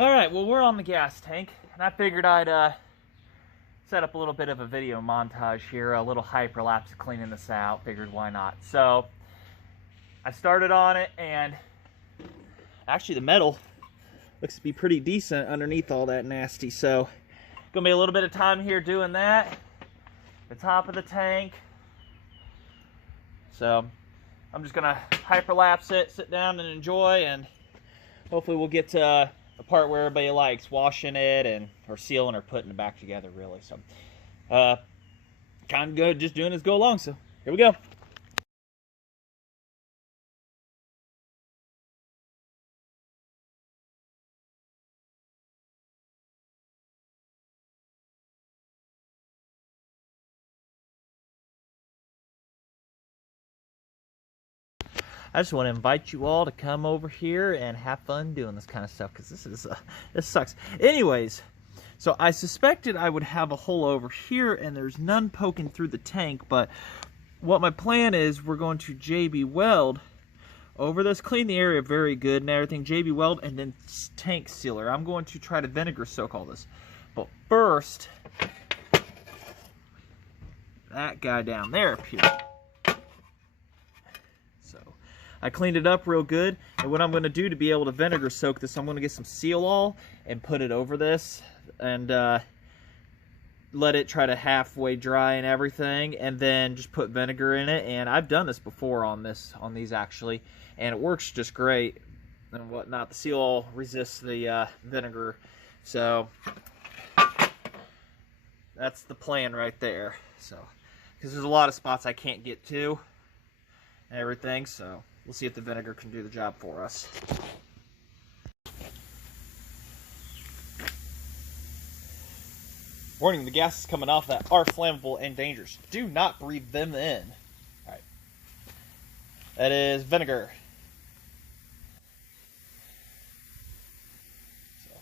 Alright, well, we're on the gas tank, and I figured I'd set up a little bit of a video montage here, a little hyperlapse of cleaning this out. Figured why not. So I started on it, and actually the metal looks to be pretty decent underneath all that nasty. So gonna be a little bit of time here doing that. The top of the tank. So I'm just gonna hyperlapse it, sit down and enjoy, and hopefully we'll get to a part where everybody likes, washing it and or sealing or putting it back together, really. So kind of good, just doing this go along. So here we go. I just want to invite you all to come over here and have fun doing this kind of stuff, because this sucks. Anyways, so I suspected I would have a hole over here, and there's none poking through the tank. But what my plan is, we're going to JB Weld over this, clean the area very good and everything. JB Weld and then tank sealer. I'm going to try to vinegar soak all this. But first, that guy down there appeared. I cleaned it up real good, and what I'm going to do to be able to vinegar soak this, I'm going to get some Seal-All and put it over this and let it try to halfway dry and everything, and then just put vinegar in it. And I've done this before on these actually, and it works just great and whatnot. The Seal-All resists the vinegar, so that's the plan right there. So because there's a lot of spots I can't get to and everything, so we'll see if the vinegar can do the job for us. Warning, the gases coming off that are flammable and dangerous. Do not breathe them in. Alright. That is vinegar. So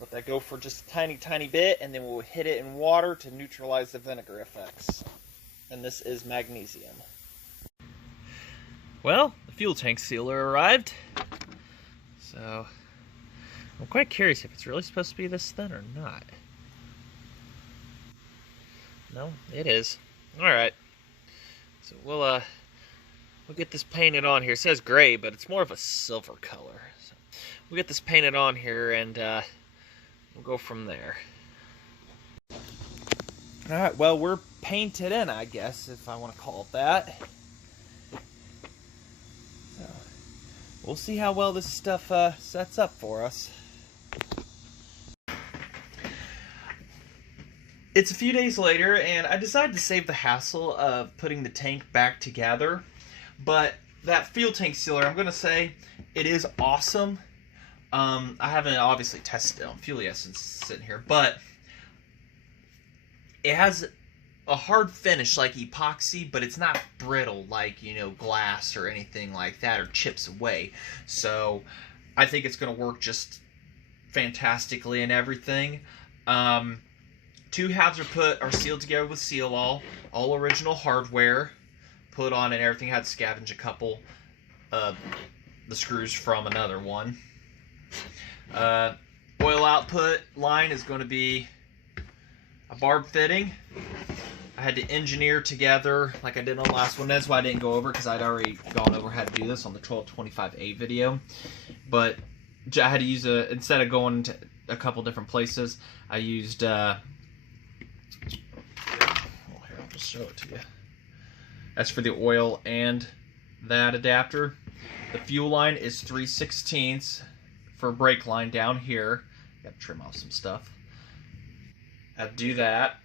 let that go for just a tiny, tiny bit, and then we'll hit it in water to neutralize the vinegar effects. And this is magnesium. Well, the fuel tank sealer arrived, so I'm quite curious if it's really supposed to be this thin or not. No, it is. Alright, so we'll get this painted on here. It says gray, but it's more of a silver color. So we'll get this painted on here, and we'll go from there. Alright, well, we're painted in, I guess, if I want to call it that. We'll see how well this stuff sets up for us. It's a few days later, and I decided to save the hassle of putting the tank back together. But that fuel tank sealer, I'm going to say, it is awesome. I haven't obviously tested it on fuel yet since it's sitting here, but it has a hard finish like epoxy, but it's not brittle like, you know, glass or anything like that, or chips away. So I think it's going to work just fantastically and everything. Two halves are sealed together with Seal-All, all original hardware put on, and everything. Had to scavenge a couple the screws from another one. Oil output line is going to be a barb fitting. I had to engineer together like I did on the last one. That's why I didn't go over, because I'd already gone over how to do this on the 1225A video. But I had to use instead of going to a couple different places, I used well, here, I'll just show it to you. That's for the oil and that adapter. The fuel line is 3/16 for brake line down here. Got to trim off some stuff. I have to do that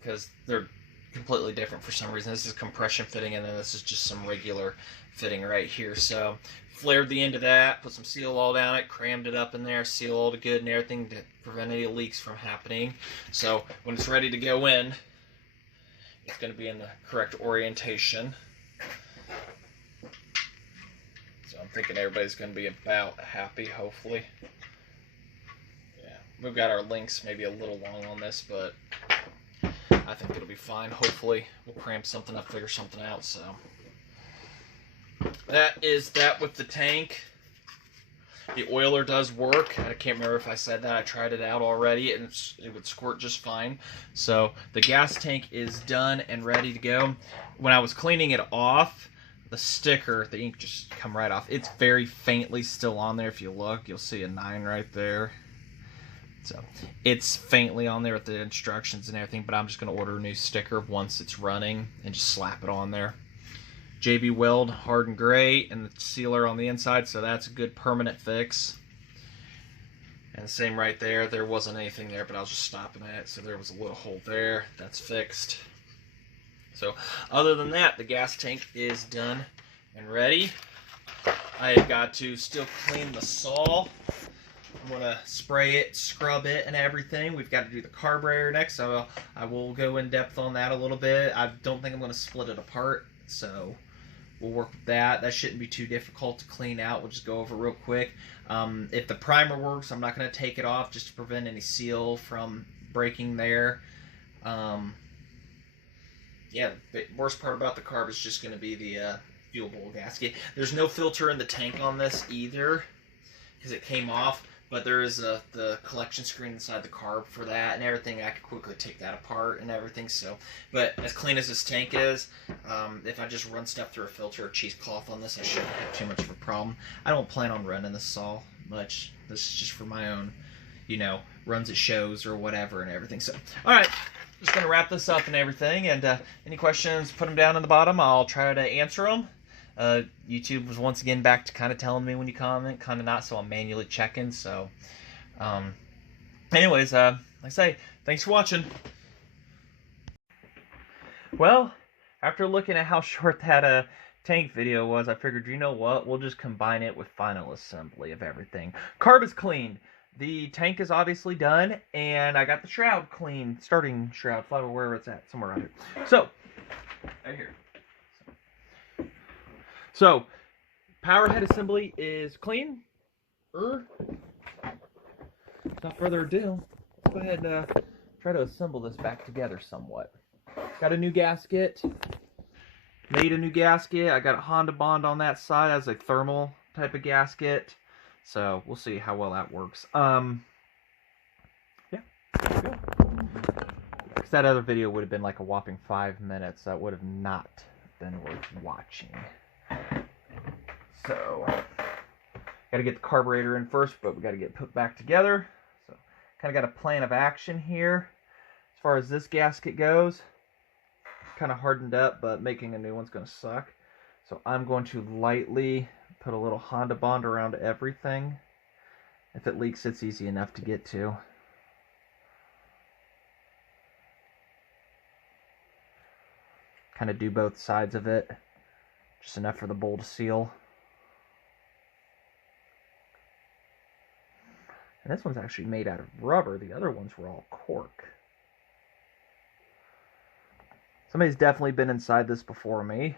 because they're completely different for some reason. This is compression fitting, and then this is just some regular fitting right here. So flared the end of that, put some Seal-All down it, crammed it up in there, Seal-All to good and everything to prevent any leaks from happening. So when it's ready to go in, it's going to be in the correct orientation. So I'm thinking everybody's going to be about happy, hopefully. Yeah, we've got our links maybe a little long on this, but I think it'll be fine. Hopefully we'll cramp something up, figure something out. So that is that with the tank. The oiler does work. I can't remember if I said that. I tried it out already, and it would squirt just fine. So the gas tank is done and ready to go. When I was cleaning it off, the sticker, the ink just come right off. It's very faintly still on there. If you look, you'll see a 9 right there. So it's faintly on there with the instructions and everything, but I'm just going to order a new sticker once it's running and just slap it on there. JB Weld hardened gray and the sealer on the inside, so that's a good permanent fix. And the same right there. There wasn't anything there, but I was just stopping it, so there was a little hole there. That's fixed. So other than that, the gas tank is done and ready. I have got to still clean the saw. I'm going to spray it, scrub it, and everything. We've got to do the carburetor next, so I will go in depth on that a little bit. I don't think I'm going to split it apart, so we'll work with that. That shouldn't be too difficult to clean out. We'll just go over real quick. If the primer works, I'm not going to take it off just to prevent any seal from breaking there. Yeah, the worst part about the carb is just going to be the fuel bowl gasket. There's no filter in the tank on this either because it came off. But there is the collection screen inside the carb for that and everything. I could quickly take that apart and everything. So, but as clean as this tank is, if I just run stuff through a filter or cheesecloth on this, I shouldn't have too much of a problem. I don't plan on running this saw much. This is just for my own, you know, runs at shows or whatever and everything. So, all right, just gonna wrap this up and everything. And any questions, put them down in the bottom. I'll try to answer them. YouTube was once again back to kind of telling me when you comment, kind of not, so I'm manually checking. So, anyways, like I say, thanks for watching. Well, after looking at how short that tank video was, I figured, you know what, we'll just combine it with final assembly of everything. Carb is cleaned. The tank is obviously done, and I got the shroud clean, starting shroud, flower, wherever it's at, somewhere around here. So, right here. So, power head assembly is clean. Without further ado, let's go ahead and try to assemble this back together somewhat. Got a new gasket. Made a new gasket. I got a Honda Bond on that side as a thermal type of gasket. So, we'll see how well that works. Yeah. Because that other video would have been like a whopping 5 minutes. That would have not been worth watching. So, got to get the carburetor in first, but we got to get put back together. So, kind of got a plan of action here. As far as this gasket goes, kind of hardened up, but making a new one's going to suck. So, I'm going to lightly put a little Honda Bond around everything. If it leaks, it's easy enough to get to. Kind of do both sides of it. Just enough for the bowl to seal. And this one's actually made out of rubber. The other ones were all cork. Somebody's definitely been inside this before me.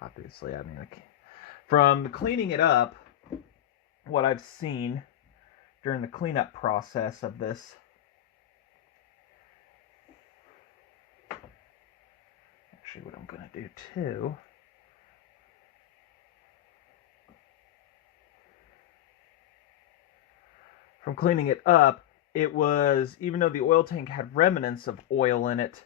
Obviously, I mean, from cleaning it up, what I've seen during the cleanup process of this, actually what I'm going to do too, from cleaning it up, it was, even though the oil tank had remnants of oil in it,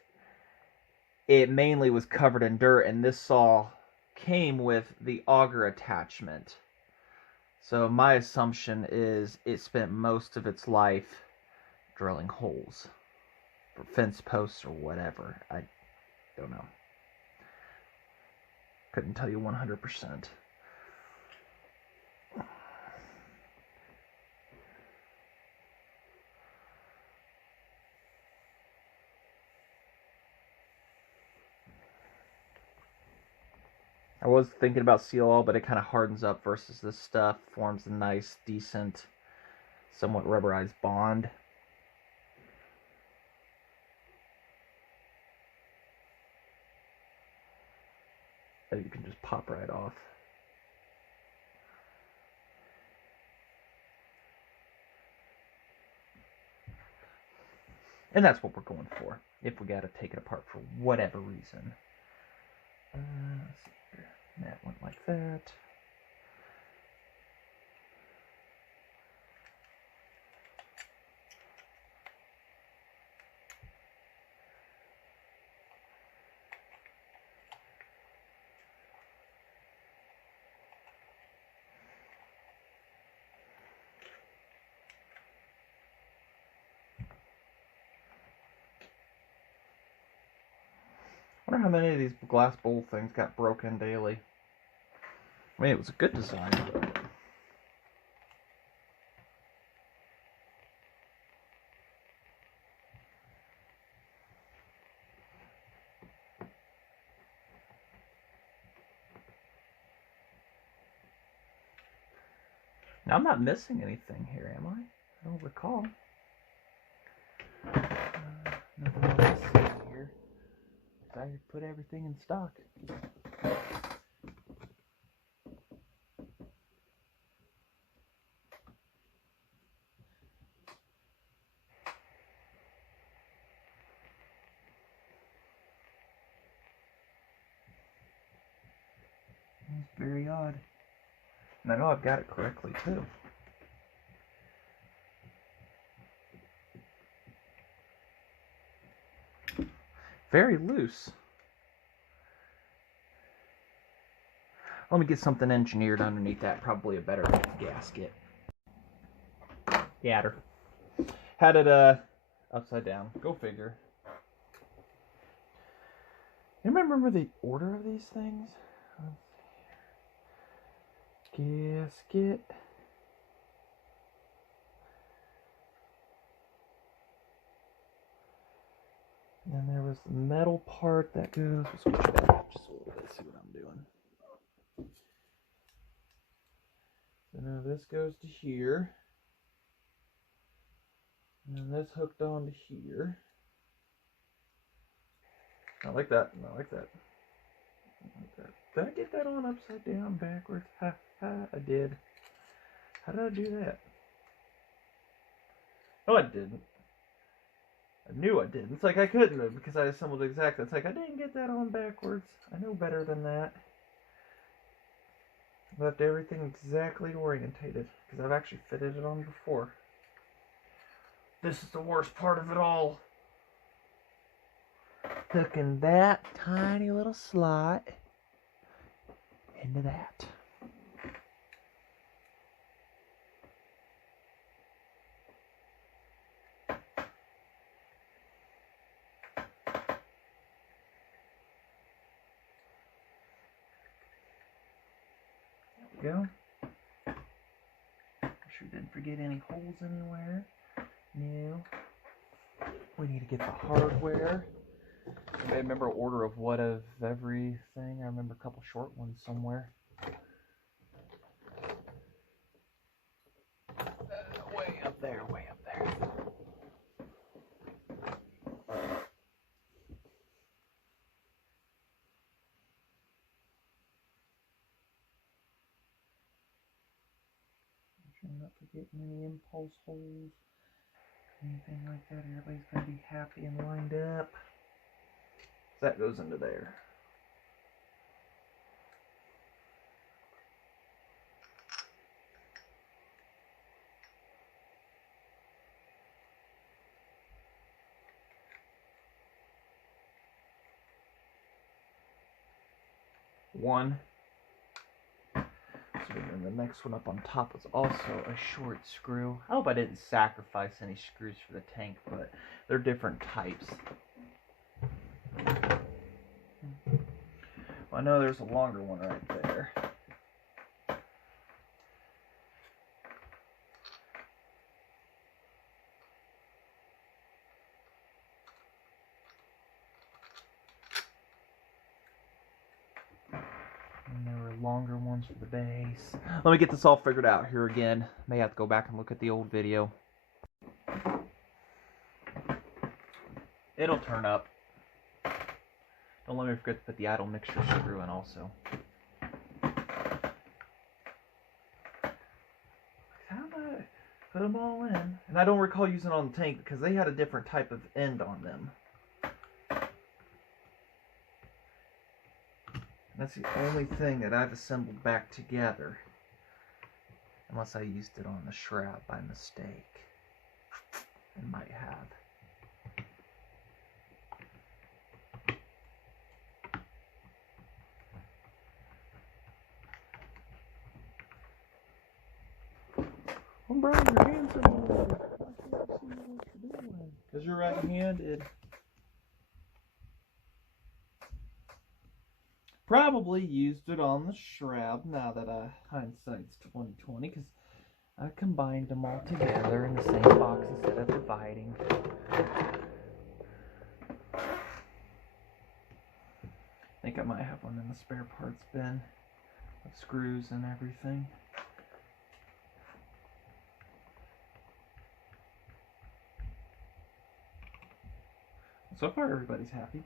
it mainly was covered in dirt, and this saw came with the auger attachment. So my assumption is it spent most of its life drilling holes for fence posts or whatever. I don't know. Couldn't tell you 100%. I was thinking about seal all, but it kind of hardens up versus this stuff. Forms a nice, decent, somewhat rubberized bond. That you can just pop right off. And that's what we're going for, if we got to take it apart for whatever reason. Let's see here. That went like that. wonder how many of these glass bowl things got broken daily. I mean, it was a good design, but... Now, I'm not missing anything here, am I? I don't recall. Nothing else to see here. I put everything in stock. It's very odd. And I know I've got it correctly, too. Very loose. Let me get something engineered underneath that. Probably a better gasket. Yatter. Had it upside down. Go figure. You remember the order of these things? Gasket. And there was the metal part that goes. We'll switch that up just a little bit, see what I'm doing. So now this goes to here. And then this hooked on to here. Not like that. Not like that. Not like that. Did I get that on upside down, backwards? Ha ha, I did. How did I do that? Oh, I didn't. I knew I didn't. It's like I couldn't have because I assembled exactly. It's like I didn't get that on backwards. I know better than that. I left everything exactly orientated because I've actually fitted it on before. This is the worst part of it all. Hooking that tiny little slot into that. Go. Make sure we didn't forget any holes anywhere. No. We need to get the hardware. I remember order of what of everything. I remember a couple short ones somewhere. Way up there, way up there. I'm not forgetting any impulse holes, anything like that. Everybody's going to be happy and lined up. So that goes into there. One. And the next one up on top was also a short screw. I hope I didn't sacrifice any screws for the tank, but they're different types. Well, I know there's a longer one right there. And there were longer ones for the base. Let me get this all figured out here again. May have to go back and look at the old video. It'll turn up. Don't let me forget to put the idle mixture screw in also. How did I put them all in? And I don't recall using it on the tank because they had a different type of end on them. That's the only thing that I've assembled back together. Unless I used it on the shroud by mistake. I might have. Oh, Brian, your hands are moving. I can't see what you're doing. Because you're right-handed. Probably used it on the shroud, now that hindsight's 2020, because I combined them all together in the same box instead of dividing. I think I might have one in the spare parts bin with screws and everything. So far, everybody's happy.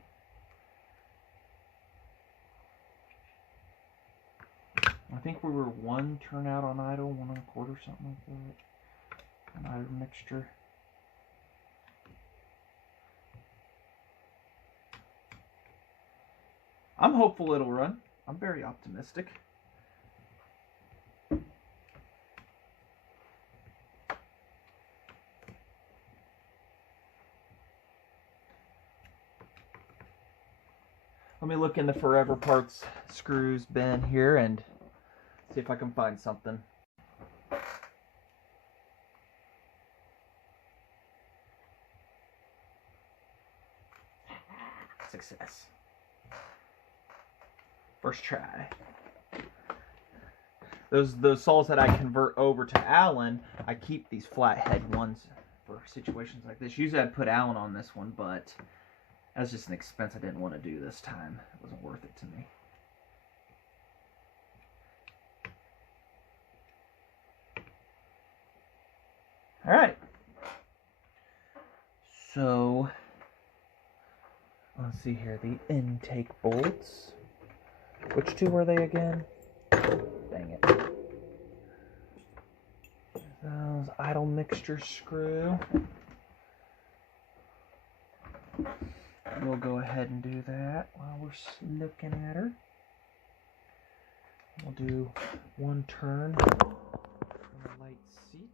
I think we were 1 turnout on idle, 1 1/4, something like that. An idle mixture. I'm hopeful it'll run. I'm very optimistic. Let me look in the Forever Parts screws bin here and see if I can find something. Success. First try. Those saws that I convert over to Allen, I keep these flathead ones for situations like this. Usually I'd put Allen on this one, but that's just an expense I didn't want to do this time. It wasn't worth it to me. All right. So let's see here, the intake bolts. Which 2 were they again? Dang it. Those idle mixture screw. We'll go ahead and do that while we're looking at her. We'll do 1 turn on the light seat.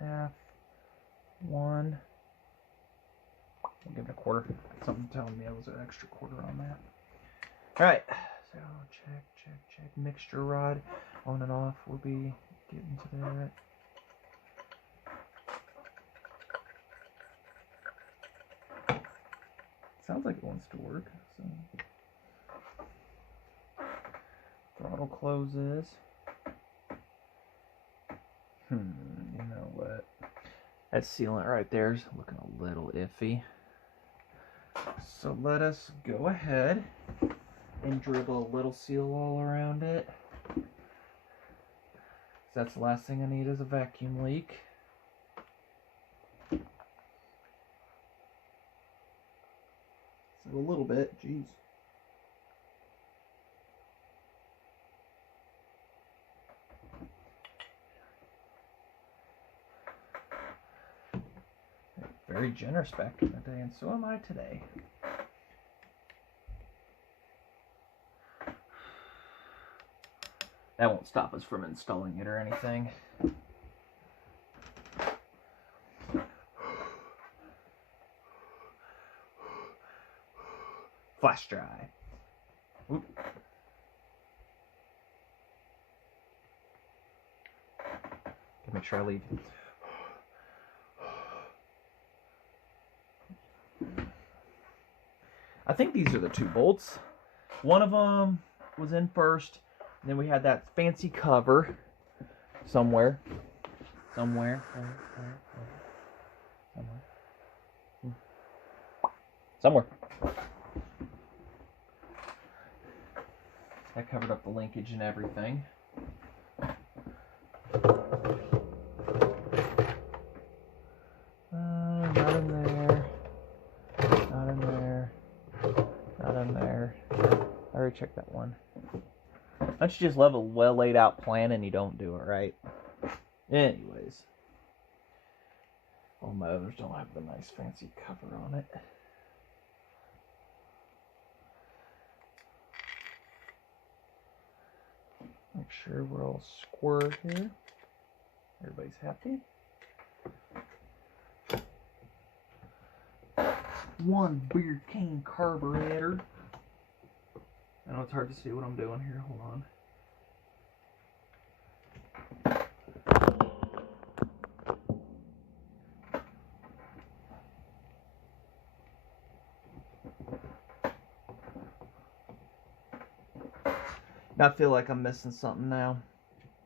Half, 1. I'll give it a 1/4. Something telling me I was an extra 1/4 on that. Alright, so check. Mixture rod on and off. We'll be getting to that. Sounds like it wants to work. So throttle closes. You know what? That sealant right there is looking a little iffy. So let us go ahead and dribble a little seal all around it. That's the last thing I need is a vacuum leak. So a little bit, geez. Very generous back in the day, and so am I today. That won't stop us from installing it or anything. Flash dry. Oop. Make sure I leave. I think these are the 2 bolts. One of them was in first, and then we had that fancy cover somewhere. Somewhere. That covered up the linkage and everything. Not in there. Not in there. Not in there. I already checked that one. Don't you just love a well laid out plan and you don't do it right? Anyways. All my others don't have the nice fancy cover on it. Make sure we're all square here. Everybody's happy. 1 beer can carburetor. I know it's hard to see what I'm doing here. Hold on. I feel like I'm missing something now,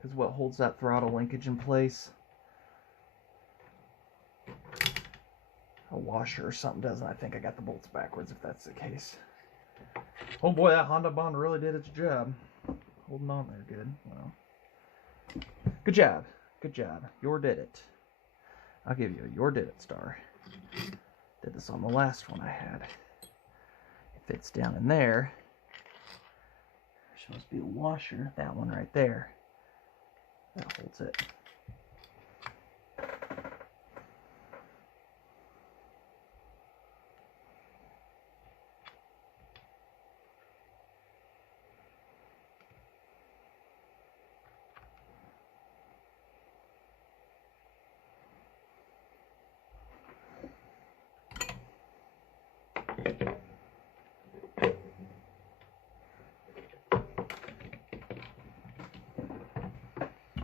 because what holds that throttle linkage in place? A washer or something doesn't. I think I got the bolts backwards if that's the case. Oh boy, that Honda Bond really did its job. Holding on there good. Well, good job. Good job. Your did it. I'll give you a your did it star. Did this on the last one I had. It fits down in there. There's supposed to be a washer. That one right there. That holds it.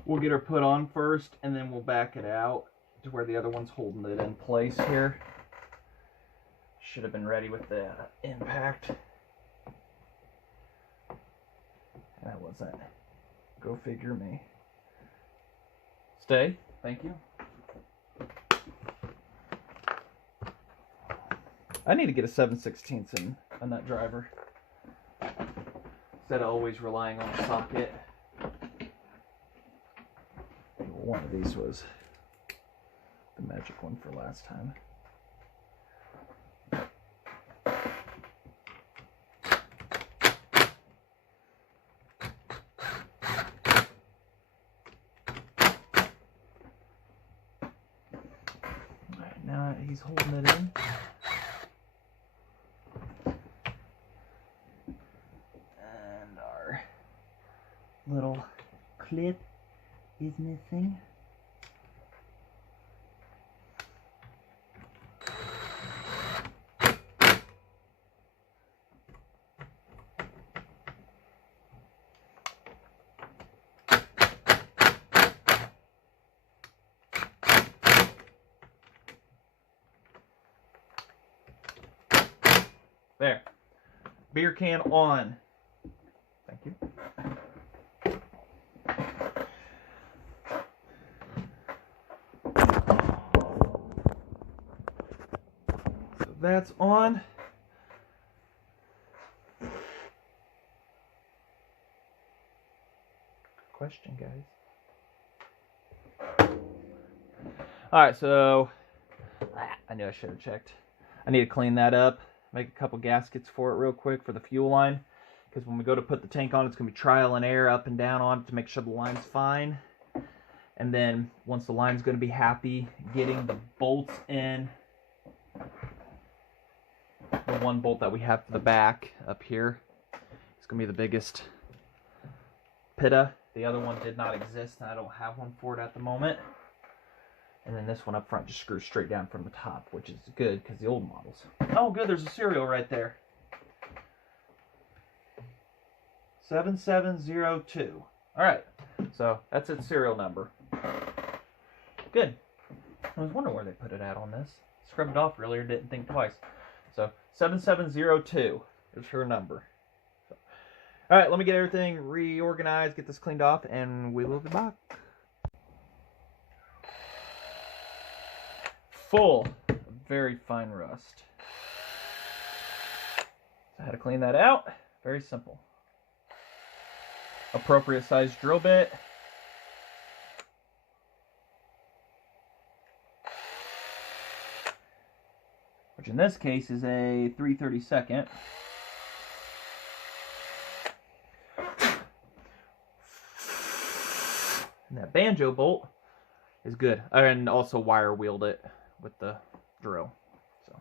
We'll get her put on first, and then we'll back it out to where the other one's holding it in place here. Should have been ready with the impact. That wasn't. Go figure me. Stay. Thank you. I need to get a 7/16 in a nut driver, instead of always relying on a socket. One of these was the magic one for last time. Alright, now he's holding it in. And our little clip is missing. There. Beer can on. Thank you. That's on. Question, guys. Alright, so I knew I should have checked. I need to clean that up, make a couple gaskets for it real quick for the fuel line, because when we go to put the tank on, it's going to be trial and error up and down on it to make sure the line's fine. And then once the line's going to be happy, getting the bolts in. The one bolt that we have for the back up here is going to be the biggest pitta. The other one did not exist, and I don't have one for it at the moment. And then this one up front just screws straight down from the top, which is good because the old models. Oh, good, there's a serial right there. 7702. All right, so that's its serial number. Good. I was wondering where they put it at on this. Scrubbed it off earlier, didn't think twice. So 7702 is her number. So, all right, let me get everything reorganized, get this cleaned off, and we will be back. Full of very fine rust. So how to clean that out? Very simple. Appropriate size drill bit. Which in this case is a 3/32. And that banjo bolt is good. And also wire wheeled it with the drill. So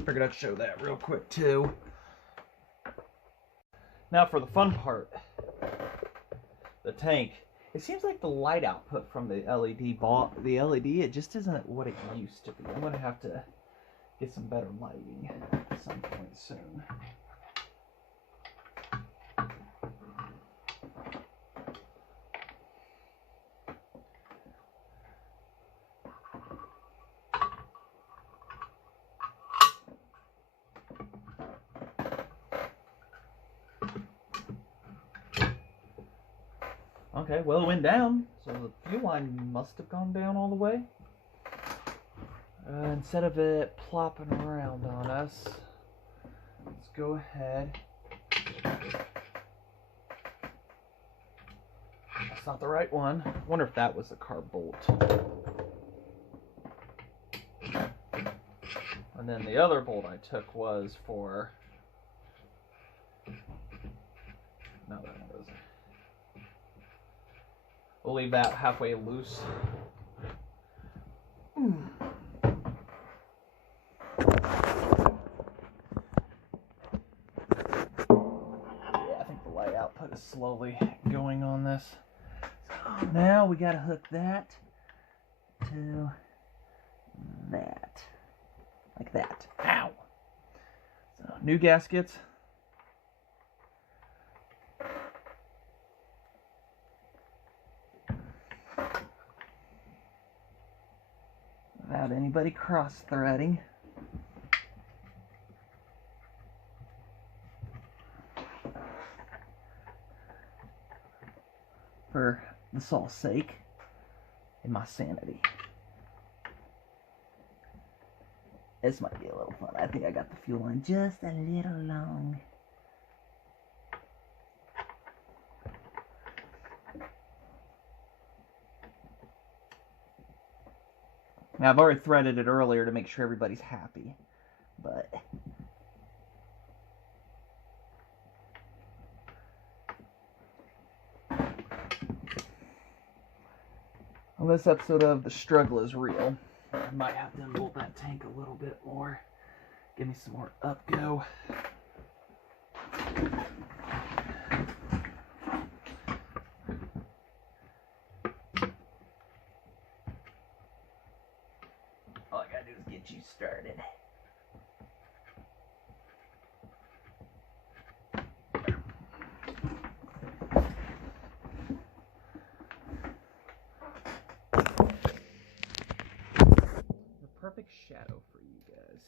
figured I'd show that real quick too. Now for the fun part. The tank. It seems like the light output from the LED it just isn't what it used to be. I'm gonna have to get some better lighting at some point soon. Okay, well, it went down, so the fuel line must have gone down all the way. Instead of it plopping around on us, let's go ahead. That's not the right one. I wonder if that was the carb bolt. And then the other bolt I took was for... No, that one doesn't. We'll leave that halfway loose. Yeah, I think the light output is slowly going on this. So now we gotta hook that to that. Like that. Ow! So, new gaskets. Without anybody cross-threading. For the saw's sake and my sanity. This might be a little fun. I think I got the fuel line just a little long. Now, I've already threaded it earlier to make sure everybody's happy, but on this episode of The Struggle is Real, I might have to unbolt that tank a little bit more. Give me some more up-go. All I gotta do is get you started. The perfect shadow for you guys.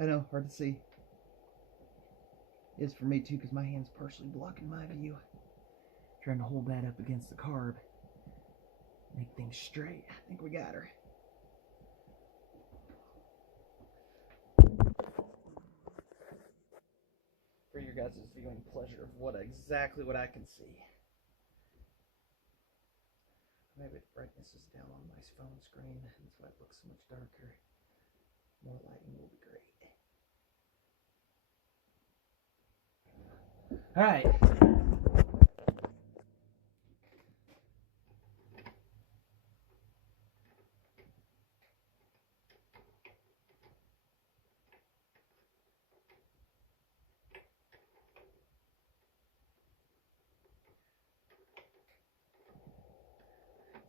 I know, hard to see. It is for me too, because my hand's partially blocking my view. Trying to hold that up against the carb. Make things straight. I think we got her. For your guys' viewing pleasure of exactly what I can see. Maybe the brightness is down on my phone screen. That's why it looks so much darker. More lighting will be great. Alright.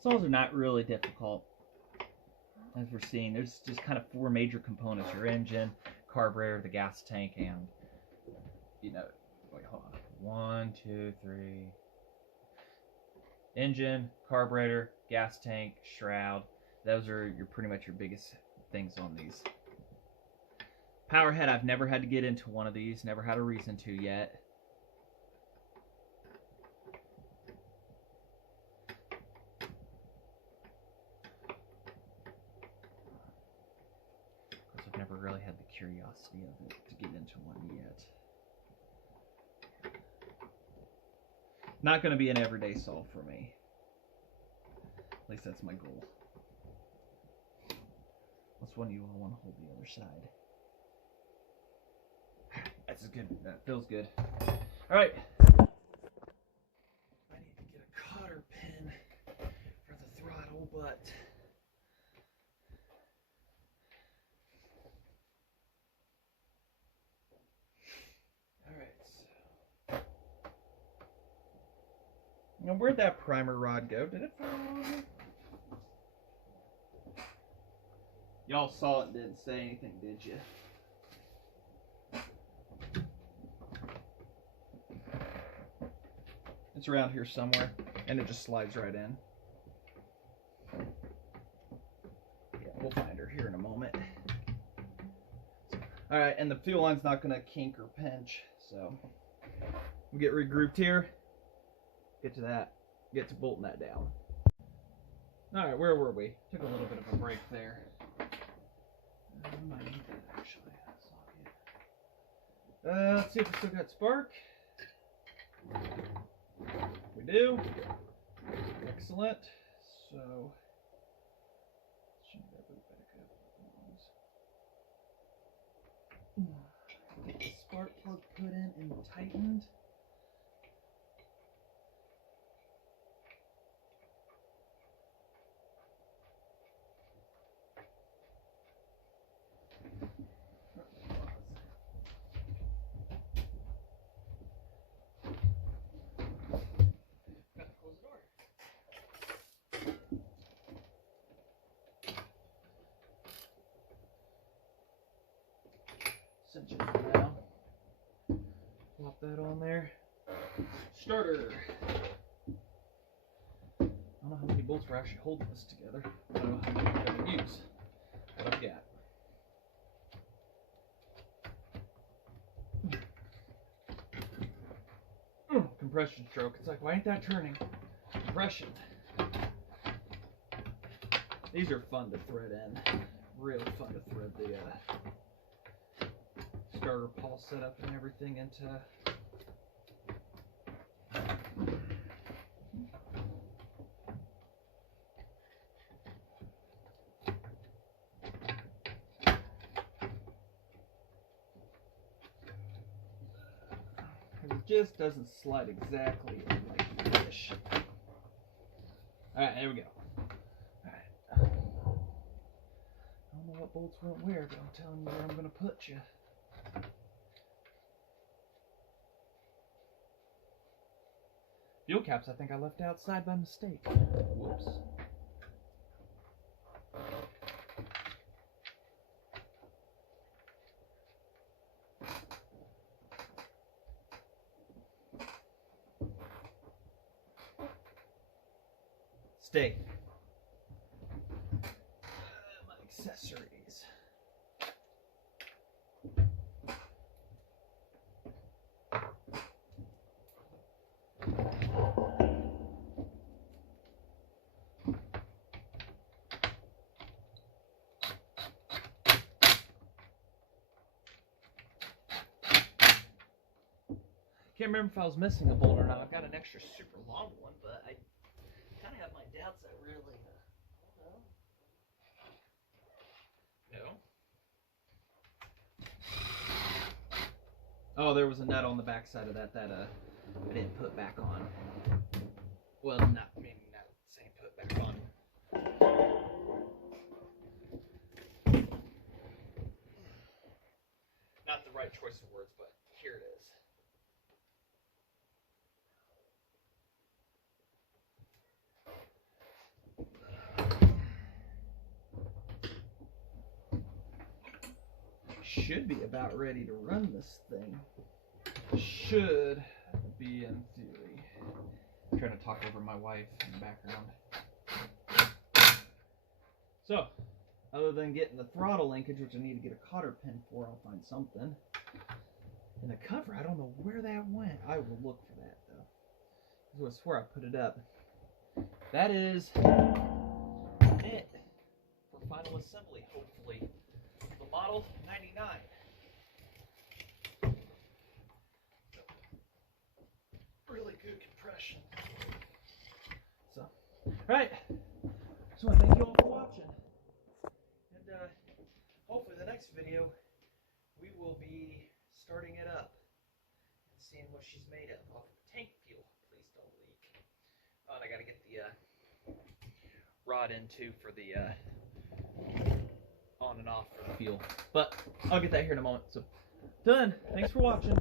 Saws are not really difficult, as we're seeing. There's just kind of four major components: your engine, carburetor, the gas tank, and, you know, wait, hold on. 1, 2, 3. Engine, carburetor, gas tank, shroud. Those are pretty much your biggest things on these. Power head, I've never had to get into one of these. Never had a reason to yet. I've never really had the curiosity of it to get into one yet. Not going to be an everyday solve for me. At least that's my goal. What's one you all want to hold the other side? That's good. That feels good. All right. I need to get a cotter pin for the throttle, but now, where'd that primer rod go? Did it fall over? Y'all saw it and didn't say anything, did you? It's around here somewhere, and it just slides right in. Yeah, we'll find her here in a moment. All right, and the fuel line's not going to kink or pinch, so we'll get regrouped here, get to that, get to bolting that down. All right, where were we? Took a little bit of a break there. I might need that actually. That's not good. Let's see if we still got spark. We do. Excellent. So, change that boot back up. Get the spark plug put in and tightened. Cinch it for now. Plop that on there. Starter. I don't know how many bolts we're actually holding this together. I don't know how many we're going to use. What I've got. Compression stroke. It's like, why ain't that turning? Compression. These are fun to thread in. Really fun to thread the starter pulse setup and everything into. It just doesn't slide exactly like fish. Alright, there we go. Alright. I don't know what bolts went where, but I'm telling you where I'm going to put you. Fuel caps I think I left outside by mistake. Whoops. Stay. My accessories. Can't remember if I was missing a bolt or not. I've got an extra super long one, but I kind of have my doubts that really, No. Oh, there was a nut on the back side of that I didn't put back on. Well, not saying put back on. Not the right choice of words, but here it is. Should be about ready to run this thing. Should be in theory. I'm trying to talk over my wife in the background. So, other than getting the throttle linkage, which I need to get a cotter pin for, I'll find something. And the cover, I don't know where that went. I will look for that though. I swear I put it up. That is it for final assembly, hopefully. The Model 99. Really good compression. So, alright. Just want to thank you all for watching. And hopefully the next video we will be starting it up and seeing what she's made of off of the tank fuel. Please don't leak. Oh, and I gotta get the rod in too for the on and off for the fuel. But I'll get that here in a moment. So, done. Thanks for watching.